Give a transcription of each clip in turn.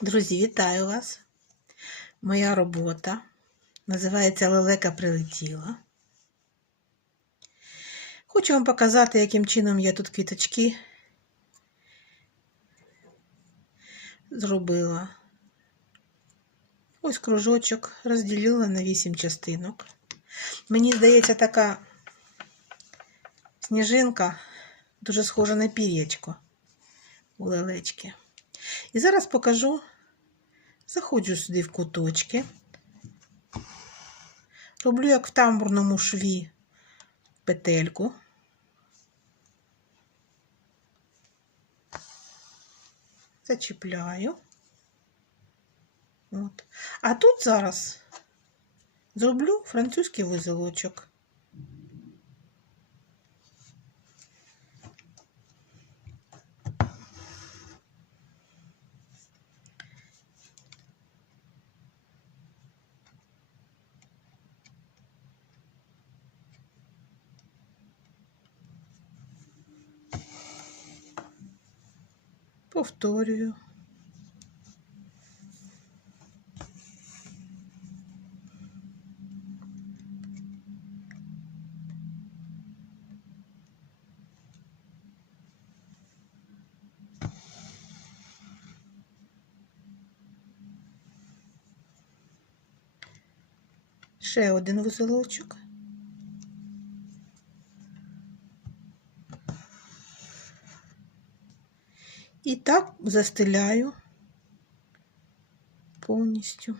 Друзі, вітаю вас! Моя робота називається Лелека прилетіла. Хочу вам показати, яким чином я тут квіточки зробила. Ось кружочок розділила на 8 частинок. Мені здається, така сніжинка дуже схожа на пір'ячко у лелечки. І зараз покажу, заходжу сюди в куточки, роблю як в тамбурному шві петельку. Зачіпляю. От. А тут зараз зроблю французький вузелочок. Повторюю. Ще один вузелочок. І так застеляю повністю.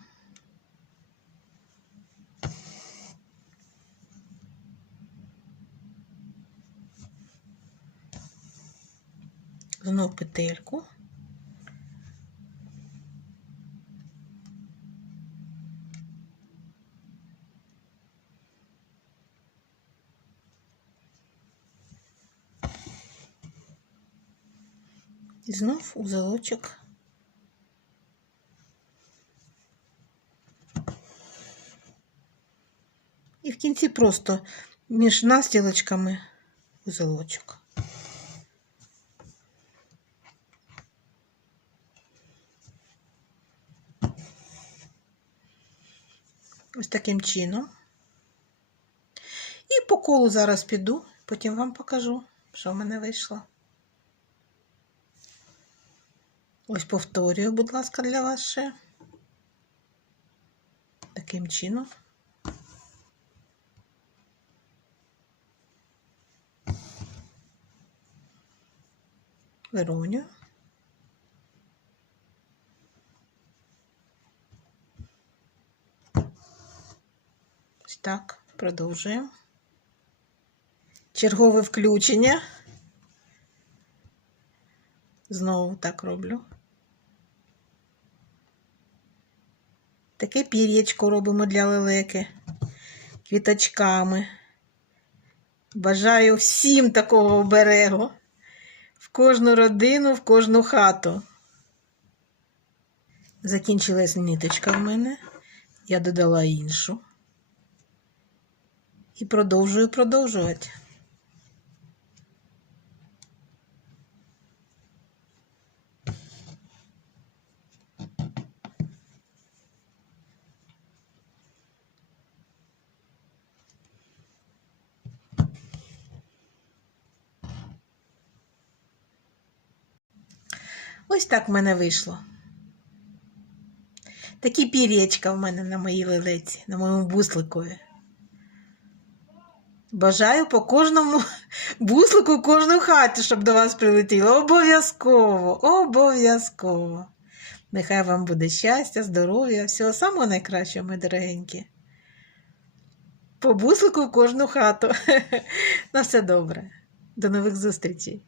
Знов петельку. І знов узелочок. І в кінці просто між настілочками узелочок. Ось таким чином. І по колу зараз піду, потім вам покажу, що в мене вийшло. Ось повторюю, будь ласка, для вас ще. Таким чином. Вироню. Ось так, продовжуємо. Чергове включення. Знову так роблю. Таке пір'ячко робимо для лелеки квіточками. Бажаю всім такого оберегу. В кожну родину, в кожну хату. Закінчилась ниточка в мене. Я додала іншу. І продовжую продовжувати. Ось так в мене вийшло. Такі пір'ячка в мене на моїй лилиці, на моєму бусликові. Бажаю по кожному буслику кожну хату, щоб до вас прилетіло. Обов'язково, обов'язково. Нехай вам буде щастя, здоров'я, всього самого найкращого, мої дорогенькі. По буслику в кожну хату. На все добре. До нових зустрічей.